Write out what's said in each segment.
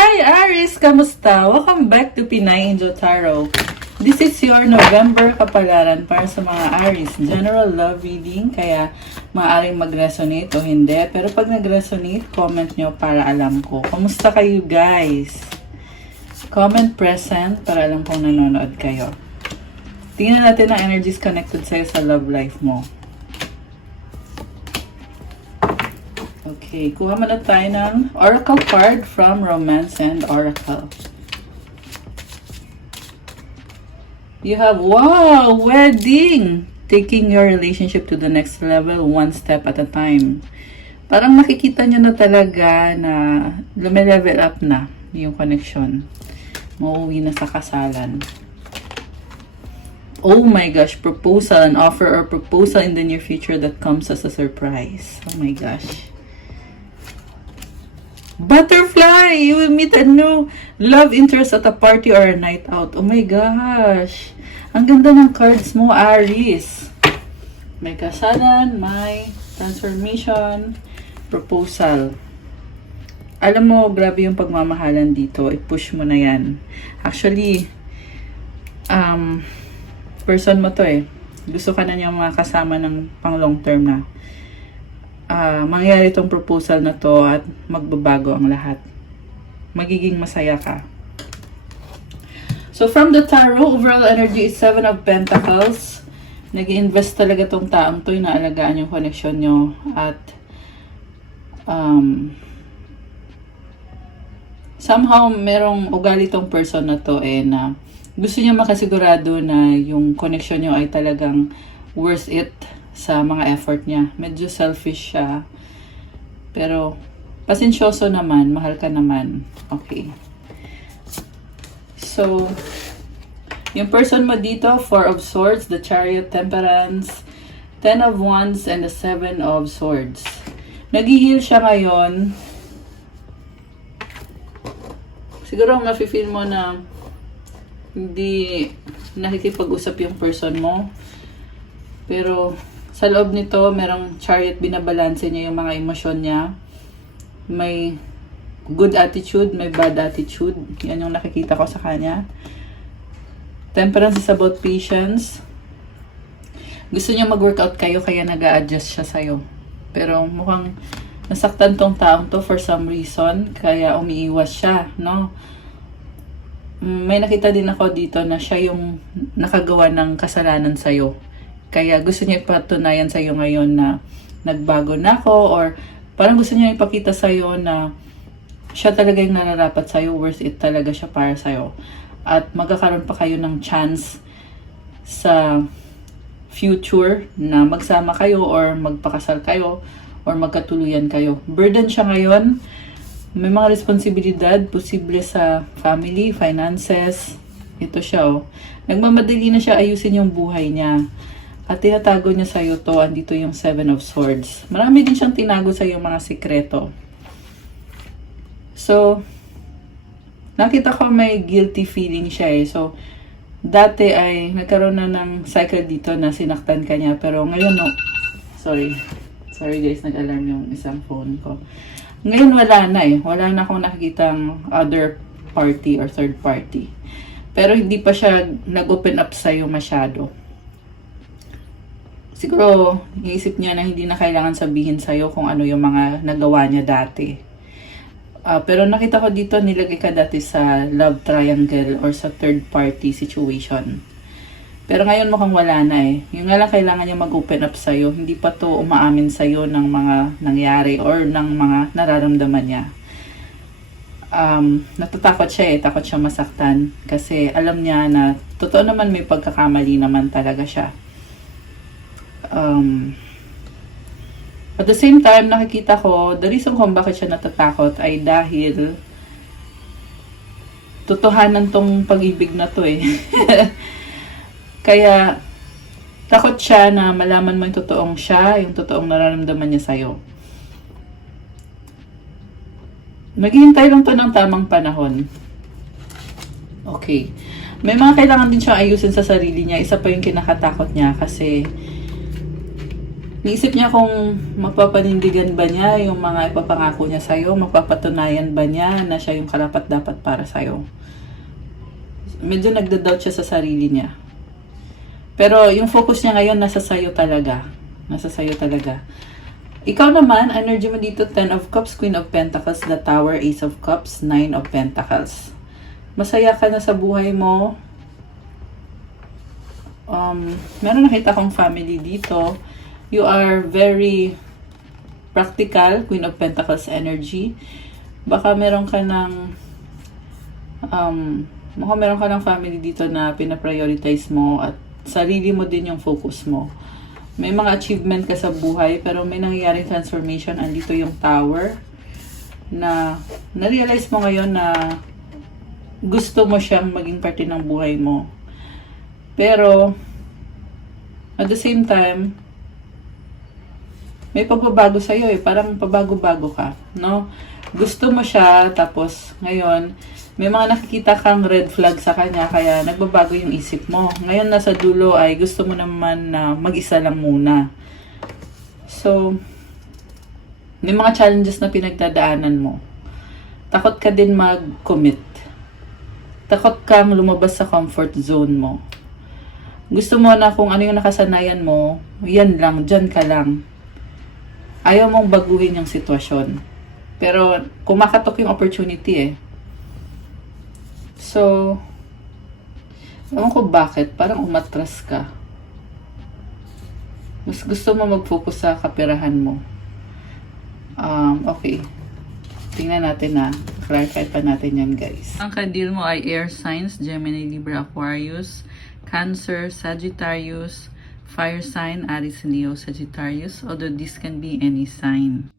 Hi Aries! Kamusta? Welcome back to Pinay Angel Tarot. This is your November kapalaran para sa mga Aries. General love reading, kaya maaaring mag-resonate o hindi. Pero pag nag-resonate, comment nyo para alam ko. Kamusta kayo guys? Comment present para alam kong nanonood kayo. Tingnan natin ang energies connected sa'yo sa love life mo. Okay, kuha muna tayo ng Oracle card from Romance and Oracle. You have, wow, wedding! Taking your relationship to the next level, one step at a time. Parang nakikita nyo na talaga na lume-level up na yung connection. Mauwi na sa kasalan. Oh my gosh, proposal, an offer or proposal in the near future that comes as a surprise. Oh my gosh. Butterfly! You will meet a new love interest at a party or a night out. Oh my gosh! Ang ganda ng cards mo, Aries. May kasalan, may transformation, proposal. Alam mo, grabe yung pagmamahalan dito. I-push mo na yan. Actually, person mo to eh. Gusto ka na niyang makasama ng pang long term na. Mangyayari itong proposal na to at magbabago ang lahat. Magiging masaya ka. So from the tarot, overall energy is 7 of Pentacles. Nag-i-invest talaga tong taong to, inaalagaan yung connection nyo. At somehow merong ugali tong person na to na gusto niya makasigurado na yung connection nyo ay talagang worth it sa mga effort niya. Medyo selfish siya. Pero, pasensyoso naman. Mahal ka naman. Okay. So, yung person mo dito, 4 of Swords, the Chariot, Temperance, 10 of Wands, and the 7 of Swords. Nag-heal siya ngayon. Siguro, mafe-feel mo na hindi nakikipag-usap yung person mo. Pero, sa loob nito, merong Chariot, binabalanse niya yung mga emosyon niya. May good attitude, may bad attitude. Yan yung nakikita ko sa kanya. Temperance is about patience. Gusto niya mag-workout kayo, kaya nag-a-adjust siya sa'yo. Pero mukhang nasaktan tong taong to for some reason, kaya umiiwas siya, no? May nakita din ako dito na siya yung nakagawa ng kasalanan sa'yo. Kaya gusto niya ipatunayan sa iyo ngayon na nagbago na ako, or parang gusto niya ipakita sa iyo na siya talaga yung nararapat sa iyo, worth it talaga siya para sa iyo. At magkakaroon pa kayo ng chance sa future na magsama kayo or magpakasal kayo or magkatuluyan kayo. Burden siya ngayon. May mga responsibilidad, posible sa family, finances. Ito siya Nagmamadali na siya ayusin yung buhay niya. At tinatago niya sa'yo to, andito yung 7 of Swords. Marami din siyang tinago sa yung mga sikreto. So, nakita ko may guilty feeling siya So, dati ay nagkaroon na ng cycle dito na sinaktan ka niya. Pero ngayon, no. Sorry guys, nag-alarm yung isang phone ko. Ngayon wala na Wala na akong nakikitang other party or third party. Pero hindi pa siya nag-open up sa'yo masyado. Siguro, iisip niya na hindi na kailangan sabihin sa'yo kung ano yung mga nagawa niya dati. Pero nakita ko dito, nilagay ka dati sa love triangle or sa third party situation. Pero ngayon mukhang wala na Yung nga lang kailangan niya mag-open up sa'yo. Hindi pa to umaamin sa'yo ng mga nangyari or ng mga nararamdaman niya. Natatakot siya takot siya masaktan. Kasi alam niya na totoo naman may pagkakamali naman talaga siya. At the same time, nakikita ko, the reason kung bakit siya natatakot ay dahil totohanan tong pag-ibig na to Kaya, takot siya na malaman mo yung totoong siya, yung totoong nararamdaman niya sa'yo. Maghihintay lang to ng tamang panahon. Okay. May mga kailangan din siyang ayusin sa sarili niya. Isa pa yung kinakatakot niya kasi Naisip niya kung mapapanindigan ba niya yung mga ipapangako niya sa'yo, mapapatunayan ba niya na siya yung karapat-dapat para sa'yo. Medyo nagda-doubt siya sa sarili niya. Pero yung focus niya ngayon nasa sayo talaga. Nasa sayo talaga. Ikaw naman, energy mo dito, 10 of Cups, Queen of Pentacles, the Tower, Ace of Cups, 9 of Pentacles. Masaya ka na sa buhay mo. Meron nakita kong family dito. You are very practical, Queen of Pentacles energy. Baka meron ka ng family dito na pinaprioritize mo at sarili mo din yung focus mo. May mga achievement ka sa buhay pero may nangyayaring transformation. Andito yung Tower na na-realize mo ngayon na gusto mo siyang maging parte ng buhay mo. Pero at the same time, may pagbabago sa'yo eh. Parang pabago-bago ka, no? Gusto mo siya, tapos ngayon, may mga nakikita kang red flag sa kanya, kaya nagbabago yung isip mo. Ngayon, nasa dulo ay gusto mo naman na mag-isa lang muna. So, may mga challenges na pinagdadaanan mo. Takot ka din mag-commit. Takot kang lumabas sa comfort zone mo. Gusto mo na kung ano yung nakasanayan mo, yan lang, dyan ka lang. Ayaw mong baguhin yung sitwasyon. Pero, kumakatok yung opportunity eh. So, ewan ko bakit, parang umatras ka. Mas gusto mo mag-focus sa kaperahan mo. Okay. Tingnan natin na. Clarify pa natin yan, guys. Ang kadil mo ay air signs, Gemini, Libra, Aquarius, Cancer, Sagittarius, Fire sign, Aries, Leo, Sagittarius. Although this can be any sign.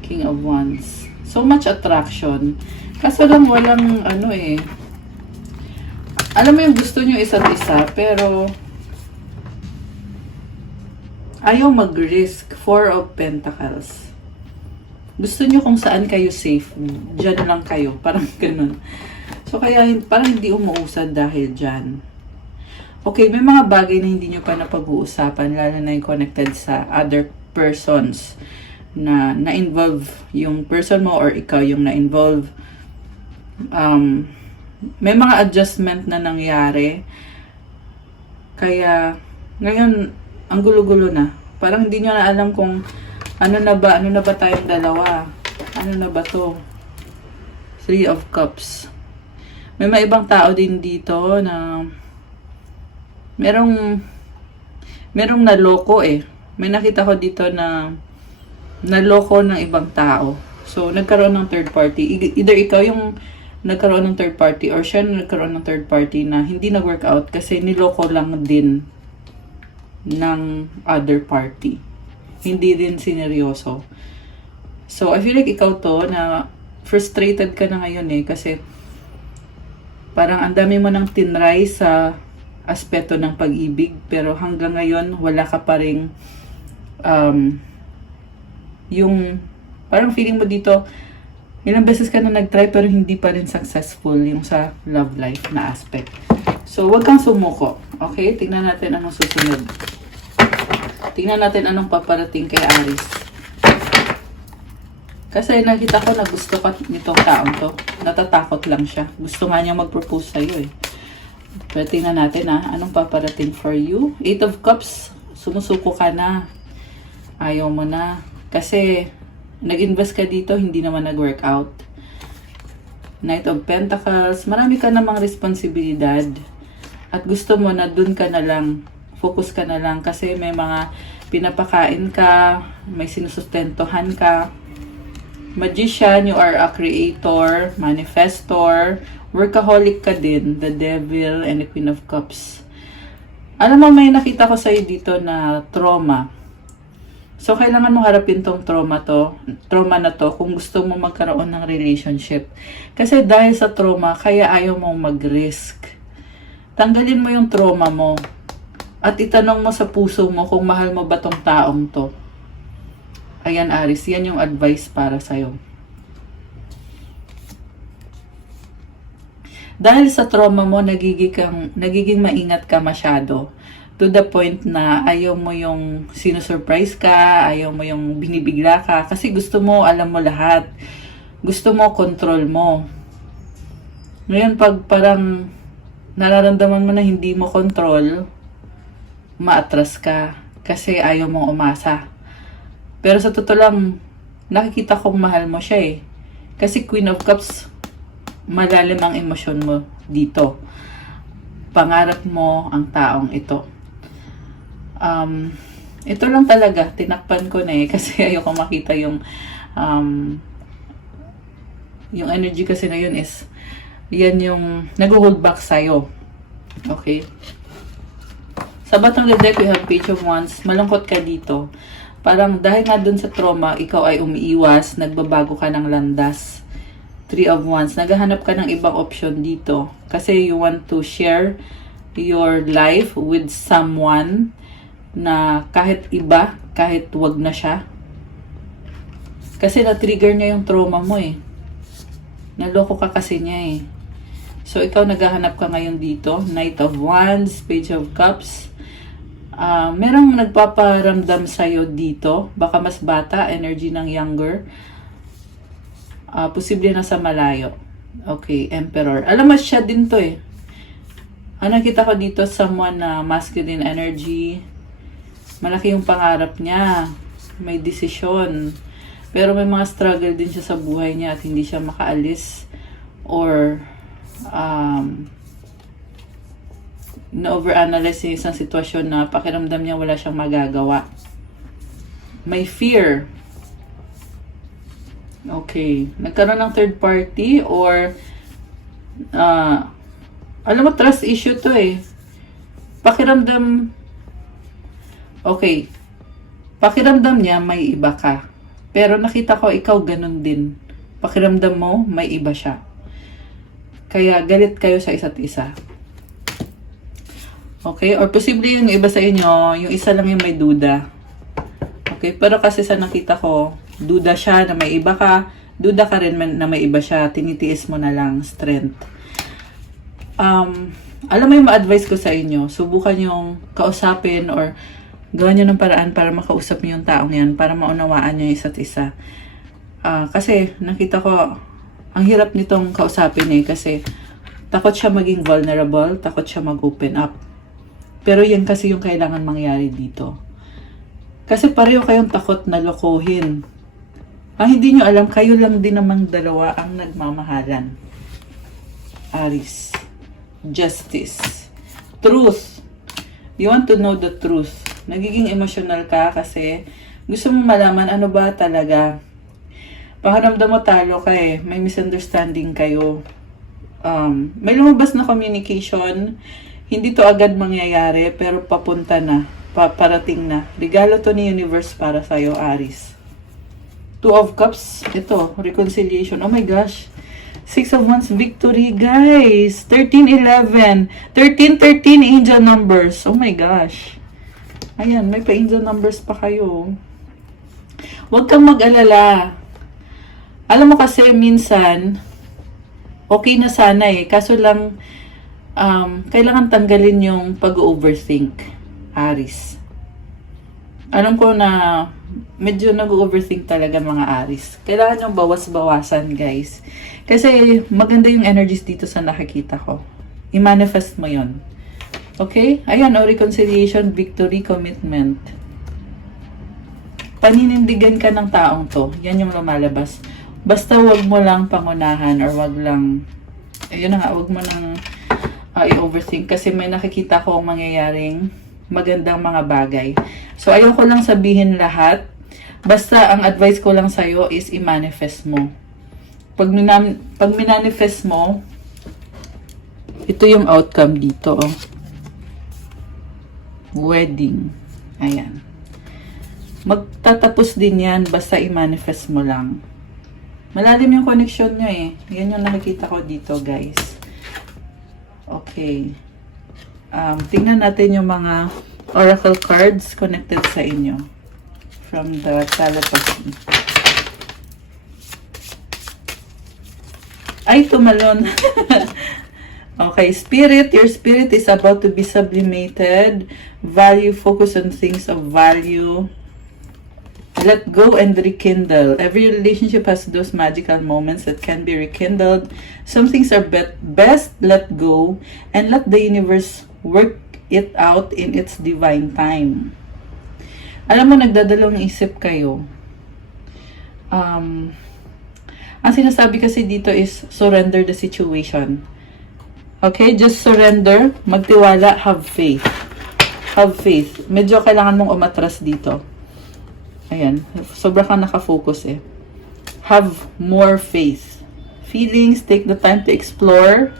King of Wands. So much attraction. Kaso lang walang alam mo yung gusto nyo isa't isa, pero ayaw mag-risk. 4 of Pentacles. Gusto nyo kung saan kayo safe. Diyan lang kayo. Parang ganun. So kaya parang hindi umuusad dahil dyan. Okay, may mga bagay na hindi nyo pa napag-uusapan, lalo na yung connected sa other persons na na-involve yung person mo or ikaw yung na-involve. May mga adjustment na nangyari. Kaya, ngayon, ang gulo-gulo na. Parang hindi nyo na alam kung ano na ba tayong dalawa. Ano na ba to? 3 of Cups. May mga ibang tao din dito na merong naloko eh. May nakita ko dito na naloko ng ibang tao. So, nagkaroon ng third party. Either ikaw yung nagkaroon ng third party or siya nagkaroon ng third party na hindi nag-work out kasi niloko lang din ng other party. Hindi din sineryoso. So, I feel like ikaw to na frustrated ka na ngayon eh kasi parang ang dami mo nang tinry sa aspeto ng pag-ibig pero hanggang ngayon wala ka pa ring yung parang feeling mo dito ilang beses ka na nag-try pero hindi pa rin successful yung sa love life na aspect. So wag kang sumuko. Okay? Tingnan natin anong susunod. Tingnan natin anong paparating kay Aries. Kasi nakita ko na gusto ka nitong taong to. Natatakot lang siya. Gusto nga niya mag-propose sa'yo eh. Pero tingnan natin anong paparating for you. 8 of Cups, sumusuko ka na. Ayaw mo na. Kasi, nag-invest ka dito, hindi naman nag-workout. Knight of Pentacles, marami ka namang responsibilidad. At gusto mo na dun ka na lang, focus ka na lang. Kasi may mga pinapakain ka, may sinusustentohan ka. Magician, you are a creator, manifestor, workaholic ka din, the Devil, and the Queen of Cups. Alam mo, may nakita ko sa'yo dito na trauma. So, kailangan mo harapin tong trauma na to kung gusto mo magkaroon ng relationship. Kasi dahil sa trauma, kaya ayaw mong mag-risk. Tanggalin mo yung trauma mo. At itanong mo sa puso mo kung mahal mo ba tong taong to. Ayan, Aries, yan yung advice para sa'yo. Dahil sa trauma mo, nagiging maingat ka masyado. to the point na ayaw mo yung sinusurprise ka, ayaw mo yung binibigla ka, kasi gusto mo, alam mo lahat. Gusto mo, control mo. Ngayon, pag parang nararamdaman mo na hindi mo control, maatras ka kasi ayaw mong umasa. Pero sa totoo lang, nakikita kong mahal mo siya eh. Kasi Queen of Cups, malalim ang emosyon mo dito. Pangarap mo ang taong ito. Ito lang talaga, tinakpan ko na eh, kasi ayoko makita yung energy kasi na yun is, yan yung nag-hold back sa'yo. Okay? Sa bottom of the deck, we have Page of Wands. Malungkot ka dito. Parang dahil nga dun sa trauma, ikaw ay umiiwas, nagbabago ka ng landas. 3 of Wands. Naghahanap ka ng ibang option dito. Kasi you want to share your life with someone na kahit iba, kahit wag na siya. Kasi na-trigger niya yung trauma mo eh. Naloko ka kasi niya eh. So, ikaw naghahanap ka ngayon dito. Knight of Wands, Page of Cups. Merong nagpaparamdam sa'yo dito. Baka mas bata, energy ng younger. Posible na sa malayo. Okay, Emperor. Alam mo, siya din to eh. Nakita ko dito, someone na masculine energy. Malaki yung pangarap niya. May desisyon. Pero may mga struggle din siya sa buhay niya at hindi siya makaalis. Or na-overanalyze yung isang sitwasyon na pakiramdam niya wala siyang magagawa. May fear. Okay. Nagkaroon ng third party or alam mo, trust issue to eh. Pakiramdam okay. Pakiramdam niya may iba ka. Pero nakita ko ikaw ganun din. Pakiramdam mo may iba siya. Kaya galit kayo sa isa't isa. Okay? Or posible yung iba sa inyo, yung isa lang yung may duda. Okay? Pero kasi sa nakita ko, duda siya na may iba ka, duda ka rin na may iba siya, tinitiis mo na lang, strength. Alam mo yung ma-advise ko sa inyo, subukan yung kausapin or gawan nyo ng paraan para makausap nyo yung taong yan, para maunawaan nyo yung isa't isa. Kasi nakita ko, ang hirap nitong kausapin eh, kasi takot siya maging vulnerable, takot siya mag-open up. Pero yan kasi yung kailangan mangyari dito. Kasi pareho kayong takot na lokohin. Ang hindi nyo alam, kayo lang din namang dalawa ang nagmamahalan. Aries. Justice. Truth. You want to know the truth. Nagiging emotional ka kasi gusto mong malaman ano ba talaga. Pakiramdam mo talo ka eh. May misunderstanding kayo. May lumabas na communication. Hindi to agad mangyayari pero papunta na. Parating na. Regalo to ni Universe para sa'yo, Aries. 2 of Cups. Ito, reconciliation. Oh my gosh. 6 of Wands, victory, guys. 13-11. 13-13 angel numbers. Oh my gosh. Ayan, may pa-angel numbers pa kayo. Huwag kang mag-alala. Alam mo kasi, minsan, okay na sana eh. Kaso lang, kailangan tanggalin yung pag-overthink, Aries. Alam ko na medyo nag-overthink talaga mga Aries. Kailangan yung bawas-bawasan, guys. Kasi maganda yung energies dito sa nakikita ko. I-manifest mo yon. Okay? Ayan, reconciliation, victory, commitment. Paninindigan ka ng taong to. Yan yung lumalabas. Basta wag mo lang pangunahan or wag lang, ayun na nga, wag mo lang i-overthink kasi may nakikita ko mangyayaring magandang mga bagay. So, ayoko lang sabihin lahat. Basta, ang advice ko lang sa'yo is i-manifest mo. Pag minanifest mo, ito yung outcome dito. Oh. Wedding. Ayan. Magtatapos din yan, basta i-manifest mo lang. Malalim yung connection nyo eh. Yan yung nakikita ko dito, guys. Okay. Tingnan natin yung mga oracle cards connected sa inyo from the telepathy. Ay, tumalon. Okay, spirit. Your spirit is about to be sublimated Value, focus on things of value. Let go and rekindle. Every relationship has those magical moments that can be rekindled. Some things are best let go and let the universe work it out in its divine time. Alam mo, nagdadalawang isip kayo. Ang sinasabi kasi dito is surrender the situation. Okay? Just surrender. Magtiwala. Have faith. Have faith. Medyo kailangan mong umatras dito. Ayan. Sobra kang nakafocus eh. Have more faith. Feelings, take the time to explore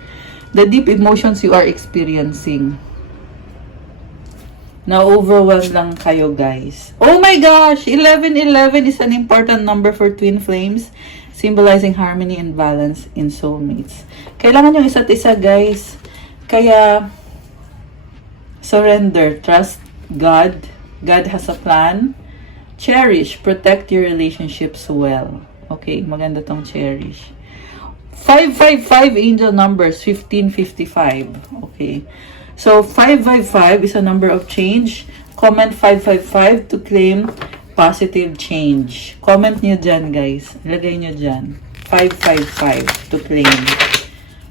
the deep emotions you are experiencing. Now, overwhelmed lang kayo, guys. Oh my gosh! 1111 is an important number for twin flames, symbolizing harmony and balance in soulmates. Kailangan yung isa't isa, guys. Kaya, surrender. Trust God. God has a plan. Cherish, protect your relationships well. Okay, maganda tong cherish. 555 angel numbers, 1555. Okay. So 555 is a number of change. Comment 555 to claim positive change. Comment nyo dyan, guys. Ilagay nyo dyan. 555 to claim.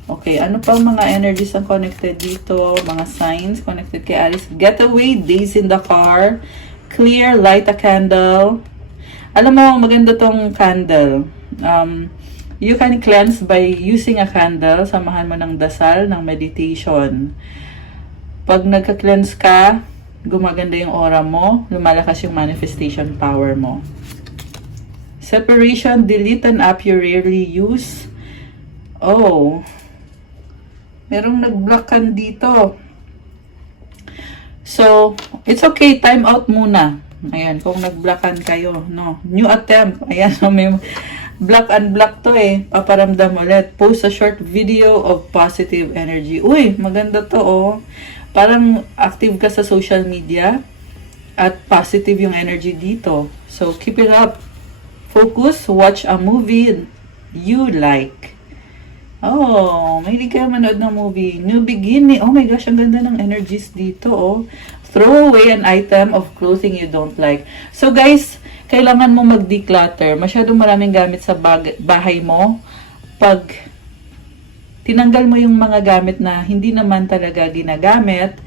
Okay, ano pa mga energies ang connected dito? Mga signs connected kay Aries. Getaway, days in the car. Clear, light a candle. Alam mo, maganda tong candle. You can cleanse by using a candle. Samahan mo ng dasal, ng meditation. Pag nagka-cleanse ka, gumaganda yung aura mo, lumalakas yung manifestation power mo. Separation, delete an app you rarely use. Oh, merong nag-blockan dito. So, it's okay. Time out muna. Ayan, kung nag-blockan kayo. No. New attempt. Ayan, so may block and block to eh. Paparamdam ulit. Post a short video of positive energy. Uy, maganda to oh. Parang active ka sa social media at positive yung energy dito. So, keep it up. Focus. Watch a movie you like. Oh, mahilig kayo manood ng movie. New beginning. Oh my gosh, ang ganda ng energies dito, oh. Throw away an item of clothing you don't like. So guys, kailangan mo mag-declutter. Masyadong maraming gamit sa bahay mo. Pag tinanggal mo yung mga gamit na hindi naman talaga ginagamit,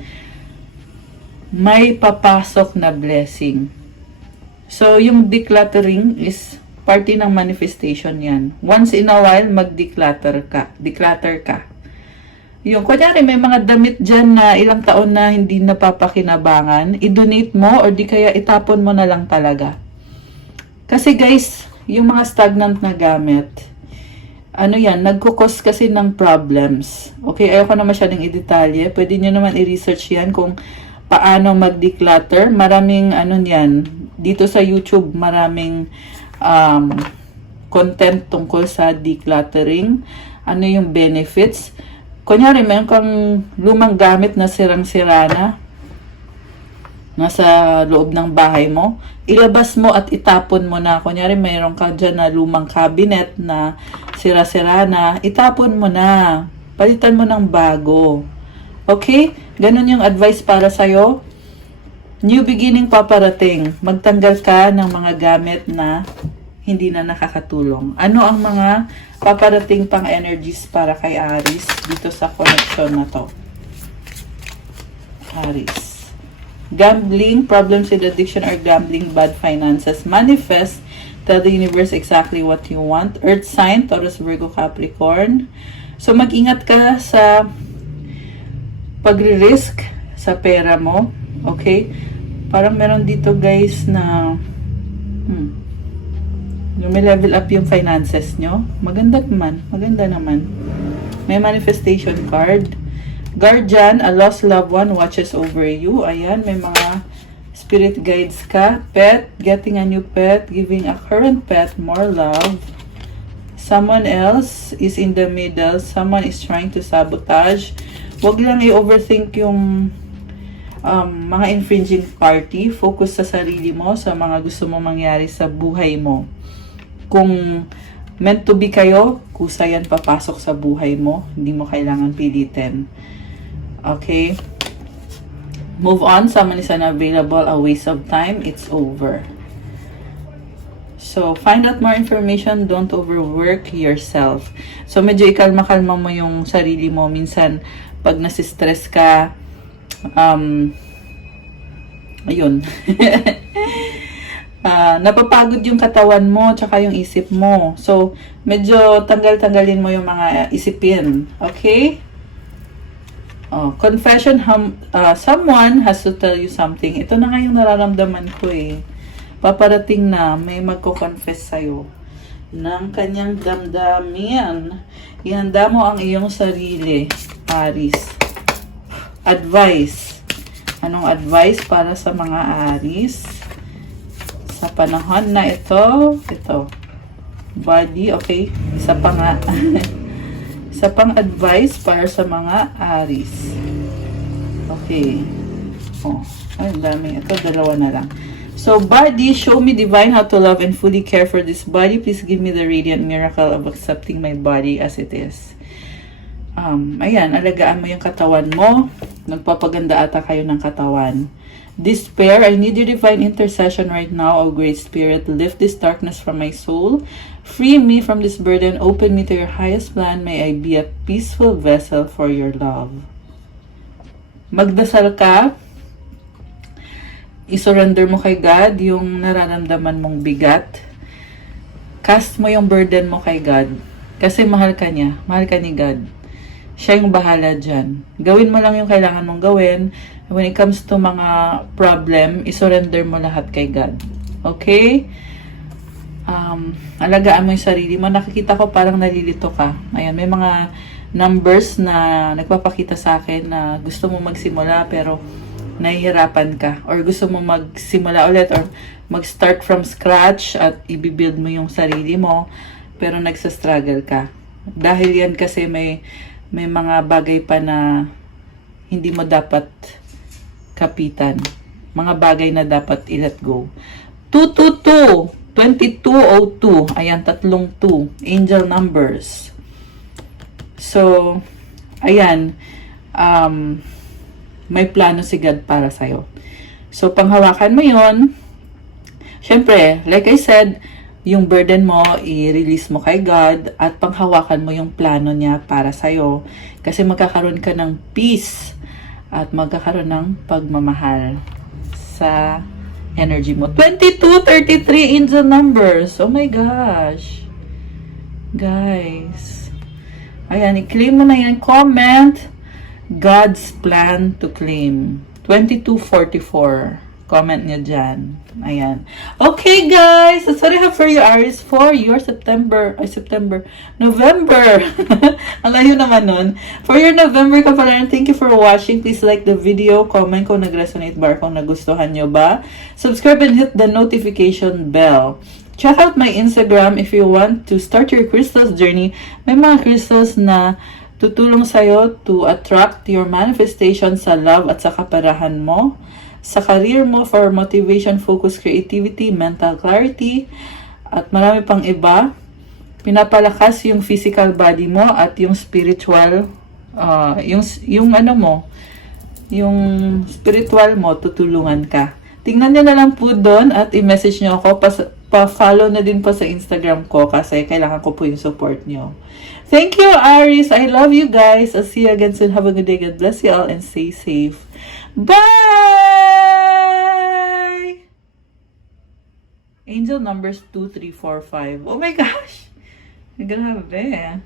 may papasok na blessing. So, yung decluttering is party ng manifestation yan. Once in a while, mag-declutter ka. Declutter ka. Yung, kunyari, may mga damit dyan na ilang taon na hindi napapakinabangan, i-donate mo or di kaya itapon mo na lang talaga. Kasi guys, yung mga stagnant na gamit, ano yan, nagkukos kasi ng problems. Okay, ayoko na masyadong i-detalye. Pwede nyo naman i-research yan kung paano mag-declutter. Maraming, ano yan, dito sa YouTube, maraming content tungkol sa decluttering. Ano yung benefits. Kunyari, mayroon kang lumang gamit na sirang-sira na nasa loob ng bahay mo, ilabas mo at itapon mo na. Kunyari, mayroon ka dyan na lumang cabinet na sira-sira na, itapon mo na. Palitan mo ng bago. Okay? Ganun yung advice para sa'yo. New beginning paparating. Magtanggal ka ng mga gamit na hindi na nakakatulong. Ano ang mga paparating pang energies para kay Aries dito sa connection na to? Aries. Gambling, problems with addiction or gambling, bad finances. Manifest, tell the universe exactly what you want. Earth sign, Taurus, Virgo, Capricorn. So, mag-ingat ka sa pagre-risk sa pera mo. Okay? Parang meron dito guys na may level up yung finances nyo. Maganda naman. Maganda naman. May manifestation card. Guardian, a lost loved one watches over you. Ayan, may mga spirit guides ka. Pet, getting a new pet, giving a current pet more love. Someone else is in the middle. Someone is trying to sabotage. Huwag lang i-overthink yung mga infringing party. Focus sa sarili mo, sa mga gusto mo mangyari sa buhay mo. Kung meant to be kayo, kusa yan papasok sa buhay mo. Hindi mo kailangan pilitin. Okay? Move on. Someone is unavailable. A waste of time. It's over. So, find out more information. Don't overwork yourself. So, medyo ikalma-kalma mo yung sarili mo. Minsan, pag nasistress ka, ayun. Napapagod yung katawan mo, tsaka yung isip mo. So, medyo tanggal-tanggalin mo yung mga isipin. Okay? Confession, someone has to tell you something. Ito na nga yung nararamdaman ko eh. Paparating na, may magko-confess sa'yo ng kanyang damdamin. Ihanda mo ang iyong sarili, Aries. Advice. Anong advice para sa mga Aries? Sa panahon na ito, body, okay? Isa pa nga. Isa pang advice para sa mga Aries. Okay. Ay, dami. Ito, dalawa na lang. So, body, show me divine how to love and fully care for this body. Please give me the radiant miracle of accepting my body as it is. Ayan, alagaan mo yung katawan mo. Nagpapaganda ata kayo ng katawan. Despair, I need your divine intercession right now, O Great Spirit. Lift this darkness from my soul. Free me from this burden. Open me to your highest plan. May I be a peaceful vessel for your love. Magdasal ka. I-surrender mo kay God yung nararamdaman mong bigat. Cast mo yung burden mo kay God. Kasi mahal ka niya. Mahal ka ni God. Siya yung bahala dyan. Gawin mo lang yung kailangan mong gawin. When it comes to mga problem, isurrender mo lahat kay God. Okay? Alagaan mo yung sarili mo. Nakikita ko parang nalilito ka. Ayan, may mga numbers na nagpapakita sa akin na gusto mo magsimula pero nahihirapan ka. Or gusto mo magsimula ulit or mag-start from scratch at i-build mo yung sarili mo pero nagsa-struggle ka. Dahil yan kasi may mga bagay pa na hindi mo dapat kapitan. Mga bagay na dapat i-let go. 222, 2202. Ayan, 32. Angel numbers. So, ayan. May plano si God para sa'yo. So, panghawakan mo yon. Siyempre, like I said, yung burden mo, i-release mo kay God at panghawakan mo yung plano niya para sa'yo. Kasi magkakaroon ka ng peace at magkakaroon ng pagmamahal sa energy mo. 2233 angel numbers. Oh my gosh. Guys. Ayan, i-claim mo na yan. Comment God's plan to claim. 2244. Comment niya dyan. Ayan. Okay, guys. That's what I have for you, Aries, for your November. Ang layo naman nun. For your November kapalaran, thank you for watching. Please like the video, comment kung nag-resonate ba, kung nagustuhan nyo ba. Subscribe and hit the notification bell. Check out my Instagram if you want to start your crystals journey. May mga crystals na tutulong sa'yo to attract your manifestation sa love at sa kaperahan mo, sa career mo for motivation, focus, creativity, mental clarity, at marami pang iba. Pinapalakas yung physical body mo at yung spiritual, yung ano mo, yung spiritual mo, tutulungan ka. Tingnan nyo na lang po doon at i-message nyo ako. Pa-follow na din po sa Instagram ko kasi kailangan ko po yung support nyo. Thank you, Aries. I love you guys. I'll see you again soon. Have a good day. God bless you all and stay safe. Bye! Angel numbers 2345. Oh my gosh! Grabe.